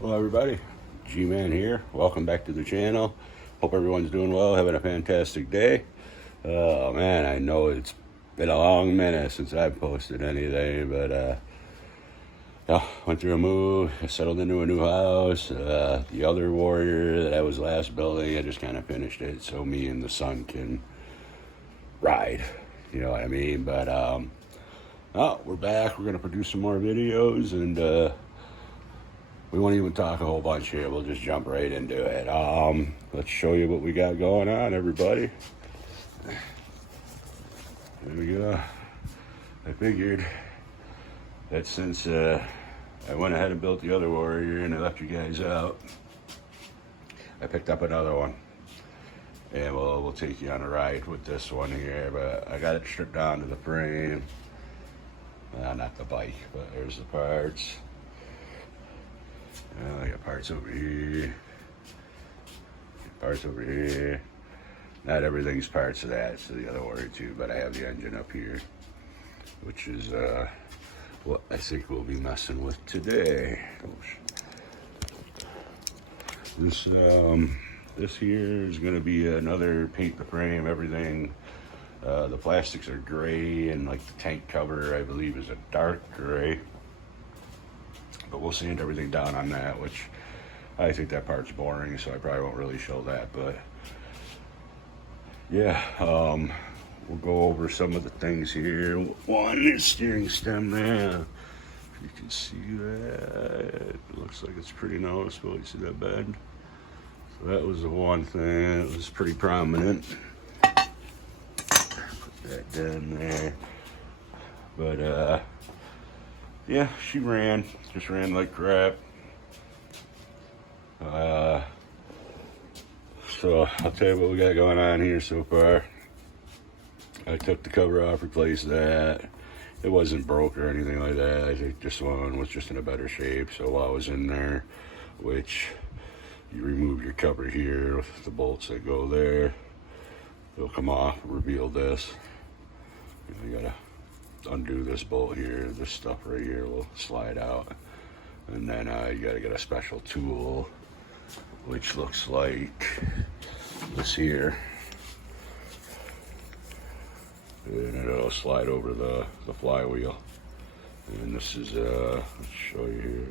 Hello everybody, G-Man here. Welcome back to the channel. Hope everyone's doing well, having a fantastic day. Oh man, I know it's been a long minute since I've posted anything, but yeah, went through a move, settled into a new house. The other warrior that I was last building, I just kind of finished it so me and the son can ride, you know what I mean? But oh, we're back. We're gonna produce some more videos, and we won't even talk a whole bunch here. We'll just jump right into it. Let's show you what we got going on, everybody. There we go. I figured that since I went ahead and built the other warrior and I left you guys out, I picked up another one. And we'll take you on a ride with this one here. But I got it stripped down to the frame. Not the bike, but there's the parts. I got parts over here. Parts over here. Not everything's parts of that, so the other warrior too, but I have the engine up here, which is what I think we'll be messing with today. This here is going to be another paint the frame, everything. The plastics are gray, and like the tank cover I believe is a dark gray. But we'll sand everything down on that, which I think that part's boring, so I probably won't really show that. But yeah, we'll go over some of the things here. One is steering stem there. If you can see that, it looks like it's pretty noticeable. You see that bend? So that was the one thing. It was pretty prominent. Put that down there. But yeah, she just ran like crap. So I'll tell you what we got going on here so far. I took the cover off, replaced that. It wasn't broke or anything like that. I think this one was just in a better shape. So while I was in there, which you remove your cover here with the bolts that go there, they'll come off, reveal this. You gotta undo this bolt here. This stuff right here will slide out, and then you got to get a special tool which looks like this here, and it'll slide over the flywheel. And this is let's show you here,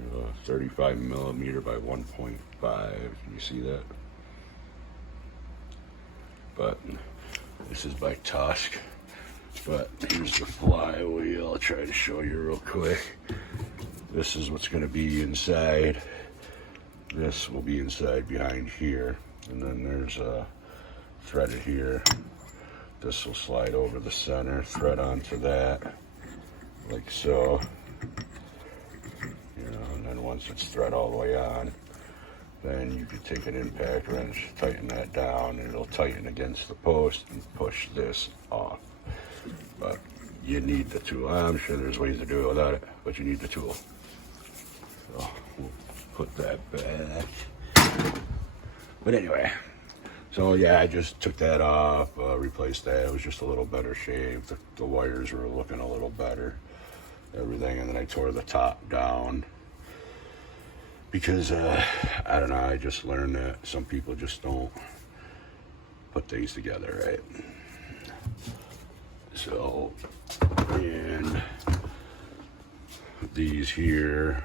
35 millimeter by 1.5. Can you see that? But this is by Tusk. But here's the flywheel. I'll try to show you real quick. This is what's going to be inside. This will be inside behind here. And then there's a threaded here. This will slide over the center, thread onto that, like so. You know, and then once it's thread all the way on, then you could take an impact wrench, tighten that down, and it'll tighten against the post and push this off. But you need the tool. I'm sure there's ways to do it without it, but you need the tool. So we'll put that back. But anyway, so yeah, I just took that off, replaced that. It was just a little better shape. The wires were looking a little better, everything. And then I tore the top down because I don't know, I just learned that some people just don't put things together right. So, and these here,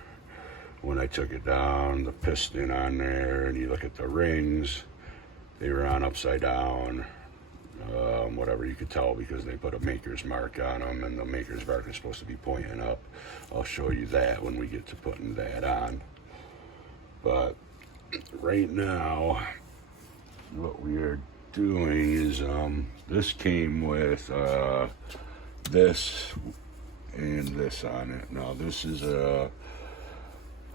when I took it down, the piston on there, and you look at the rings, they were on upside down, whatever you could tell because they put a maker's mark on them, and the maker's mark is supposed to be pointing up. I'll show you that when we get to putting that on. But right now, what we are doing is this came with this and this on it. Now this is an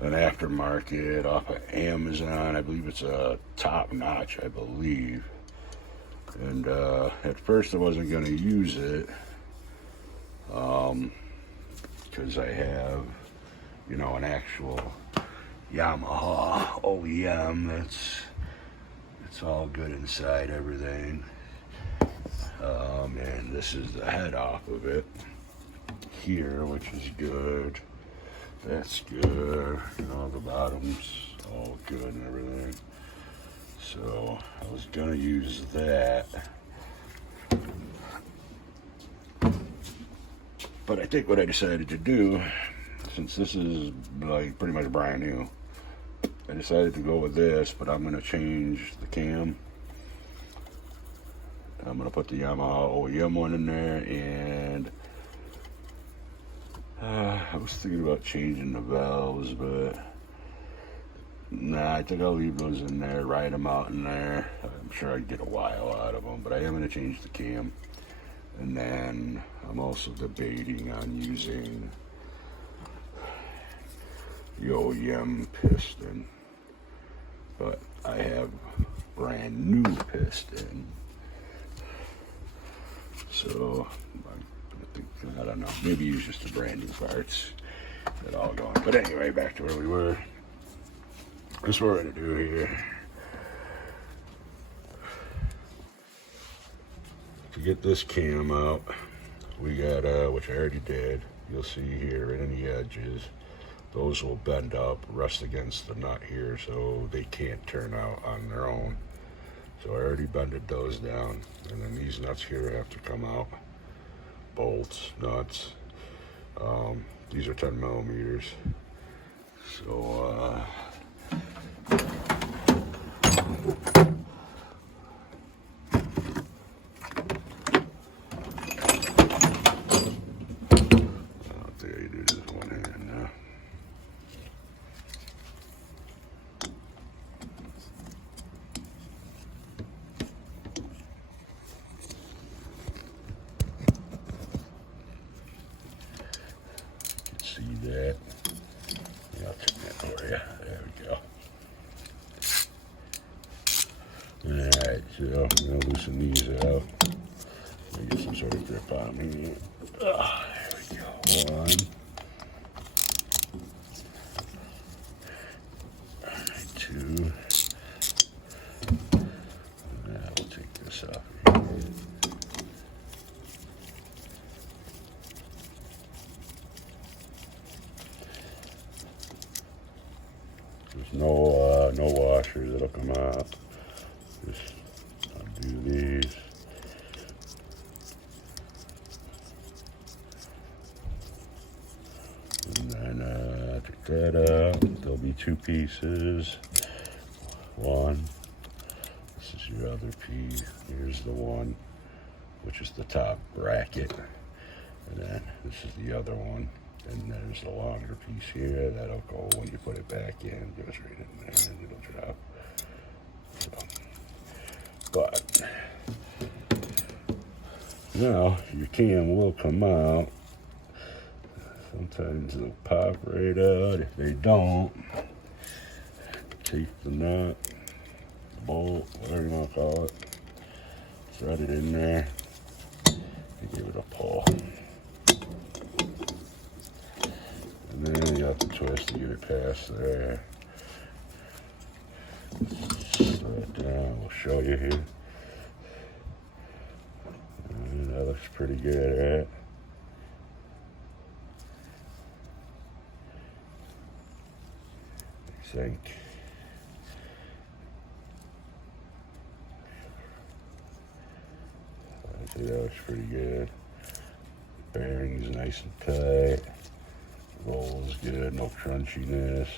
aftermarket off of Amazon. I believe it's a Top Notch, I believe. And at first I wasn't going to use it because I have, you know, an actual Yamaha OEM that's it's all good inside, everything. And this is the head off of it here, which is good. That's good. You know, the bottom's look good and everything. So I was gonna use that, but I think what I decided to do, since this is like pretty much brand new, I decided to go with this, but I'm gonna change the cam. I'm gonna put the Yamaha OEM one in there, and I was thinking about changing the valves, but nah, I think I'll leave those in there, ride them out in there. I'm sure I'd get a while out of them, but I am gonna change the cam. And then I'm also debating on using the OEM piston, but I have brand new piston. So I don't know, maybe use just the brand new parts that all going. But anyway, back to where we were. That's what we're gonna do here. To get this cam out, we got which I already did. You'll see here right in the edges, those will bend up, rest against the nut here, so they can't turn out on their own. So I already bended those down, and then these nuts here have to come out. Bolts, nuts. These are 10 millimeters. So I'll tell you, do this one hand now. See that? Yeah, I'll take that for you. There we go. Alright, so I'm going to loosen these out. Let me get some sort of grip on them here. There we go. One. Alright, two. Now we'll take this off here. There's no washers that'll come out. Just undo these. And then take that out. There'll be two pieces. One. This is your other piece. Here's the one, which is the top bracket. And then this is the other one. And there's a longer piece here that'll go when you put it back in. It goes right in there and it'll drop. So, but now your cam will come out. Sometimes they'll pop right out. If they don't, take the nut, the bolt, whatever you want to call it, thread it in there, and give it a pull. And then you have to twist to get it past there. Slow it down, we'll show you here. And that looks pretty good, right? I think. I think that looks pretty good. Bearings nice and tight. Rolls good, no crunchiness.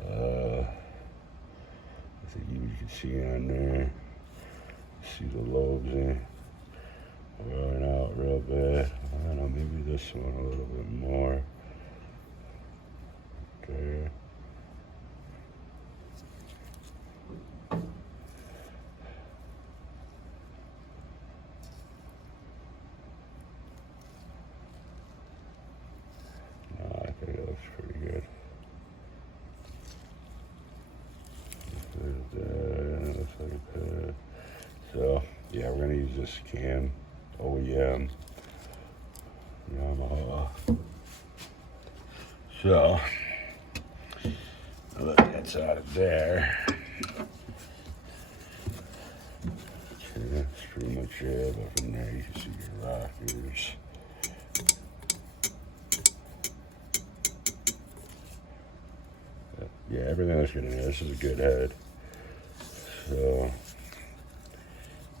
I think you can see on there. See the lobes in. Wearing out real bad. I don't know, maybe this one a little bit more. Okay. I think it looks pretty good. It looks like a pad. So, yeah, we're going to use this cam, OEM, Yamaha. So, now that that's out of there, okay, that's pretty much it. But from there, you can see your rockers. yeah, everything looks good in here. This is a good head. So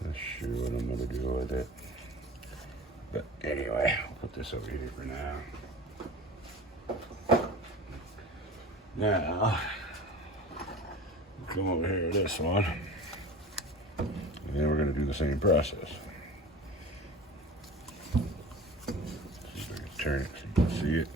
let's see what I'm gonna do with it. But anyway, I'll put this over here for now. Now, come over here to this one. And then we're gonna do the same process. See if I can turn it so you can see it.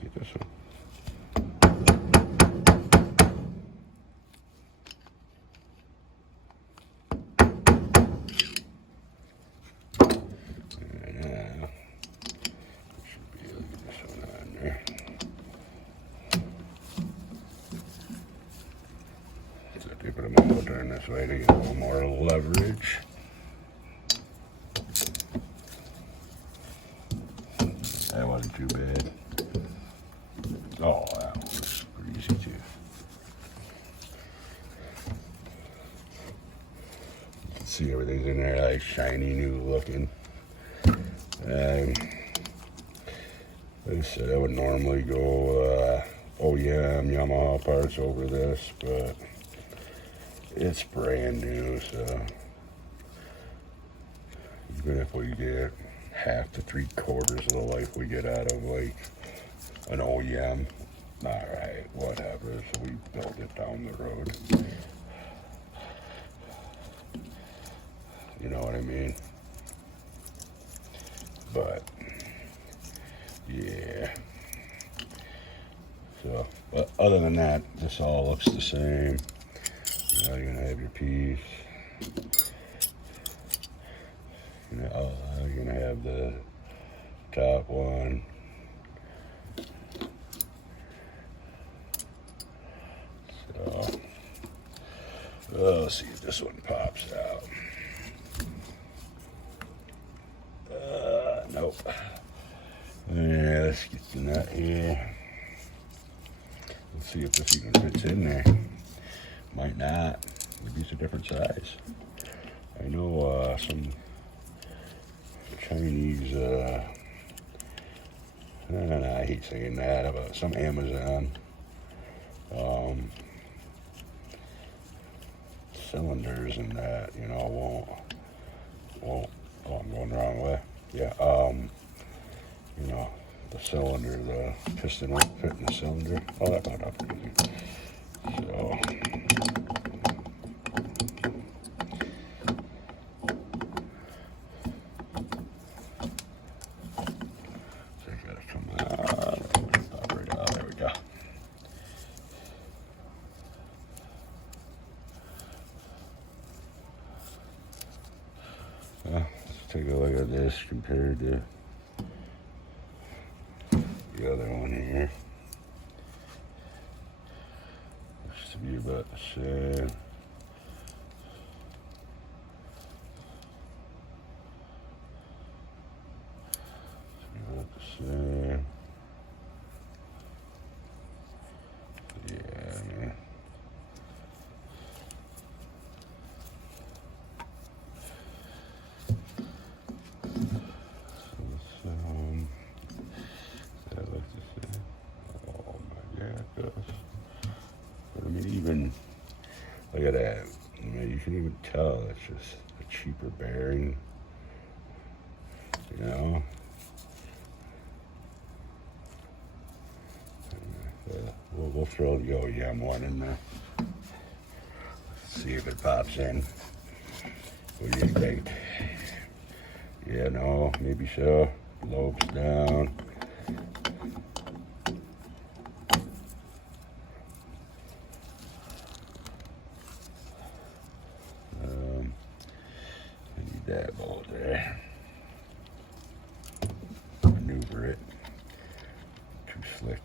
Get this one. Put them all turn this way to get a little more leverage. That wasn't too bad. Oh, that was pretty easy too. You can see everything's in there like shiny, new looking. Like I said, I would normally go OEM Yamaha parts over this, but it's brand new, so even if we get half to 3/4 of the life we get out of like an OEM, alright, whatever, so we build it down the road. You know what I mean? But yeah. So, but other than that, this all looks the same. Now you're gonna have your piece. You're gonna have the top one. So, let's see if this one pops out. Nope. Yeah, let's get the nut here. Let's see if this even fits in there. Might not. Maybe it's a different size. I know some Chinese, I hate saying that, but some Amazon cylinders and that, you know, won't, oh, I'm going the wrong way. Yeah, you know, the cylinder, the piston won't fit in the cylinder. Oh, that got up pretty easy. So, let's take a look at this compared to the other one here. Looks to be about the same. About the same. Yeah, man. Even look at that, you know, you can even tell it's just a cheaper bearing. throw the OEM one in there. Let's see if it pops in. What do you think? Yeah, no, maybe so. Lobes down. I need that bolt there. Maneuver it. Too slick.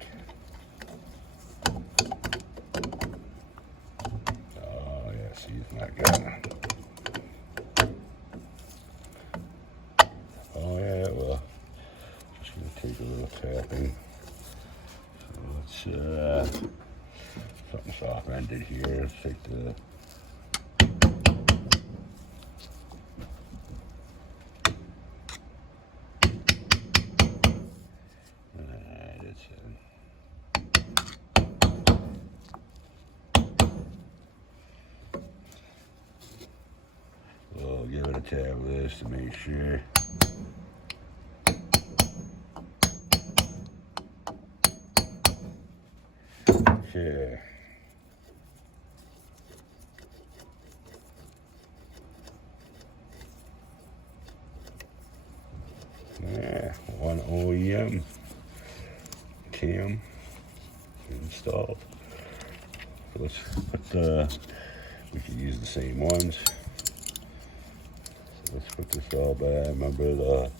Oh yeah, see, it's not gonna. Oh yeah, it will. Just gonna take a little tapping. So let's something soft ended here. Let's take the we'll give it a tap with this to make sure. Okay. Yeah, one OEM cam installed. So let's put we can use the same ones. So let's put this all back. Remember the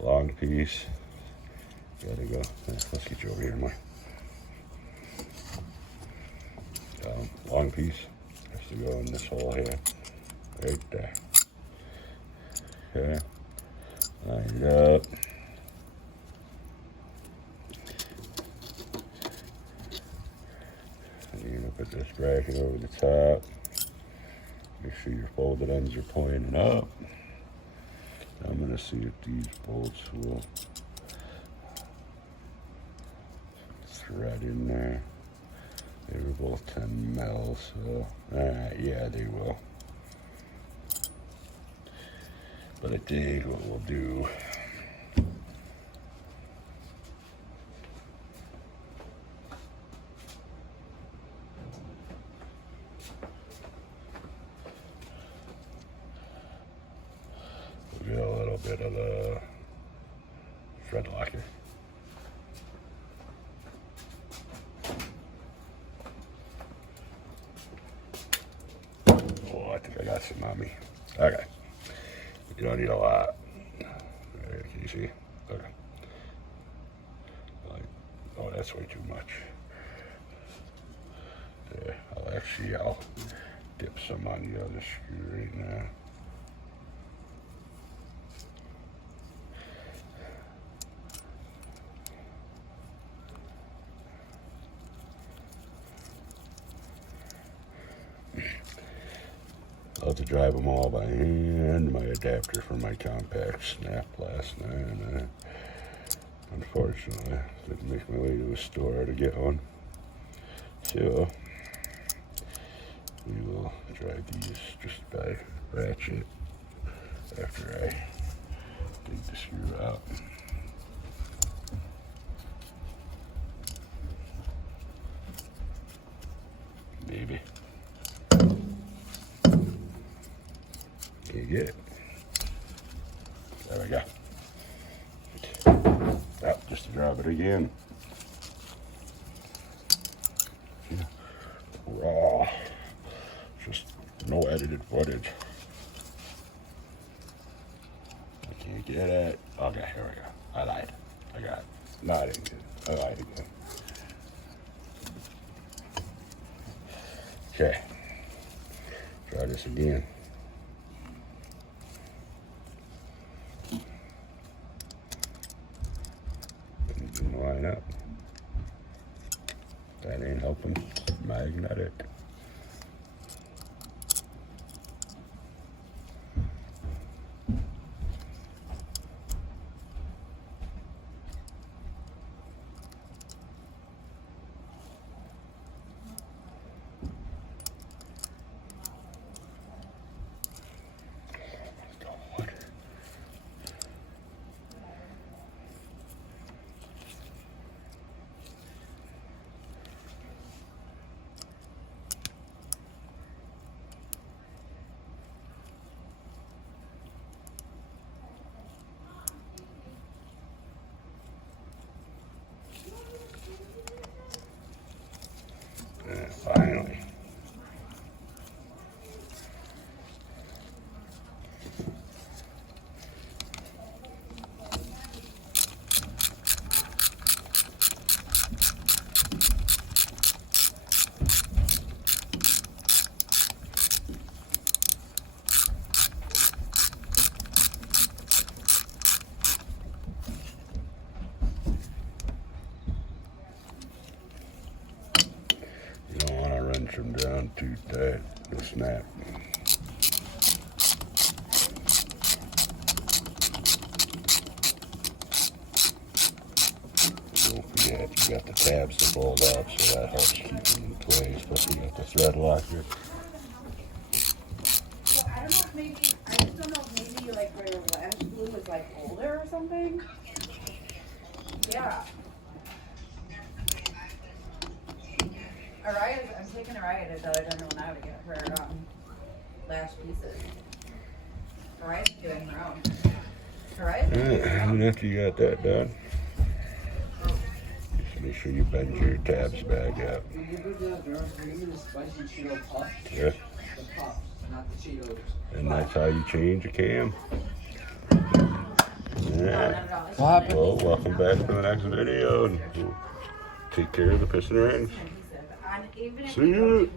long piece. Gotta go. Let's get you over here more. Long piece has to go in this hole here, right there. Okay, line it up. And you're gonna put this bracket over the top. Make sure your folded ends are pointing up. I'm gonna see if these bolts will thread in there. They were both 10 mil, so yeah, they will. But I think what we'll do, we'll get a little bit of the thread locker. Oh, I think I got some on me. Okay. You don't need a lot. There, can you see? Okay. Oh, that's way too much. There, I'll dip some on the other screw right now. I'll have to drive them all by hand. My adapter for my compact snapped last night, and unfortunately, didn't make my way to a store to get one. So, we will drive these just by ratchet after I take the screw out. Maybe. You get it. There we go. Yep, just to drop it again. Yeah. Raw. Just no edited footage. I can't get it. Okay, here we go. I lied. I got it. No, I didn't get it. I lied again. Okay. Try this again. Line up. That ain't helping. Magnetic. too tight, it'll snap. Don't forget, you got the tabs to fold up, so that helps keep it in place, but you got the thread locker. So I don't know if maybe, I just don't know if maybe like where lash glue is like older or something. Yeah. I'm taking Araya to Dollar General now to get her lash pieces. Araya's doing her own. Araya's doing her own. And after you got that done, just make sure you bend your tabs back up. Yeah. And that's how you change a cam. Yeah. Well, welcome back to the next video. And we'll take care of the piston rings. See you.